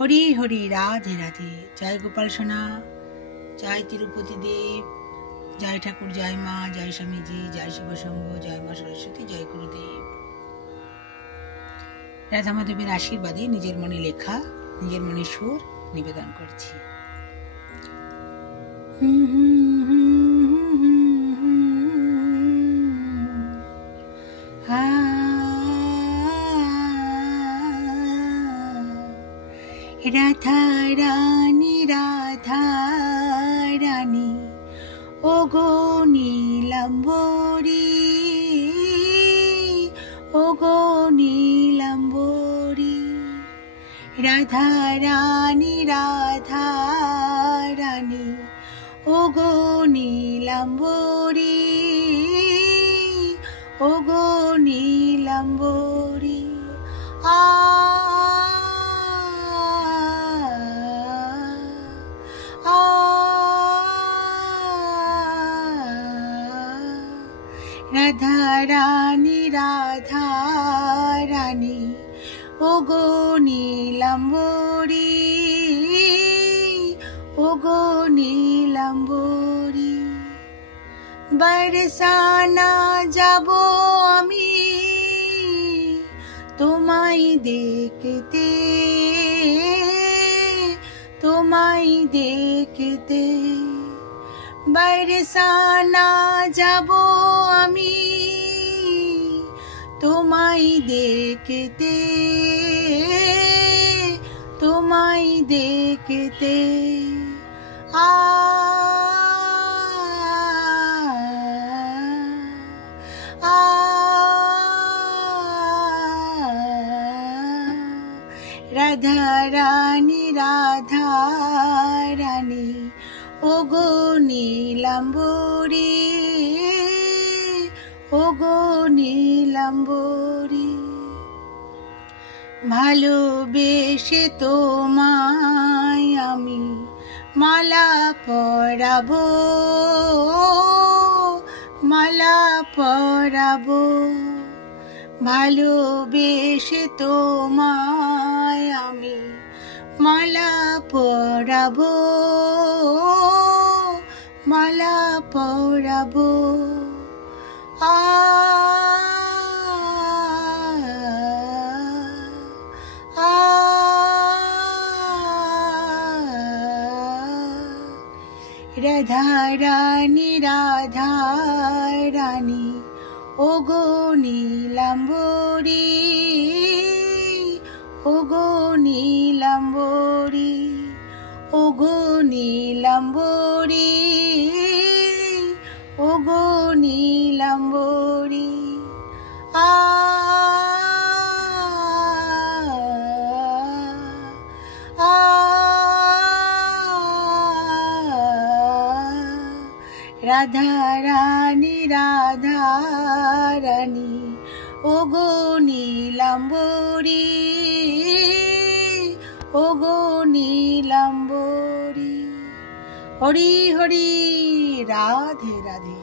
হরি হরি, রাধে রাধে। জয় গোপাল সোনা, জয় তিরুপতি দেব, জয় ঠাকুর, জয় মা, জয় স্বামীজি, জয় শিবসংঘ, জয় মা সরস্বতী, জয় গুরুদেব। রাধা মাধবের আশীর্বাদে নিজের মনে লেখা, নিজের মনে সুর নিবেদন করছি। রাধা রানী, রাধা রানী, ও গো নীলাম্বরী, ও গো নীলাম্বরী। রাধা রানী, রাধা রানী, ও গো নীলাম্বরী, ও গো নীলাম্বরী। রাধা রানী, রাধা রানী, ও গো নীলাম্বরী, ও গো নীলাম্বরী। বরসানা যাব আমি তোমায় দেখতে, তোমায় দেখতে। বরসানা যাব আমি তোমায় দেখতে, তোমায় দেখতে। রাধা রানী, রাধা রানী, ও গো নীলাম্বরী, ও গো নীলাম্বরী। ভালোবেসে তোমায় আমি মালা পরাবো, মালা পরাবো। ভালোবেসে তোমায় আমি মালা পরাবো, মালা পরাবো। রাধা রানী, রাধা রানী, ও গো নীলাম্বরী, ও গো নীলাম্বরী, ও গো নীলাম্বরী, ও গো নীলাম্বরী। রাধা রানী, রাধা রানী, ও গো নীলাম্বরী, ও গো নীলাম্বরী। হরি হরি, রাধে রাধে।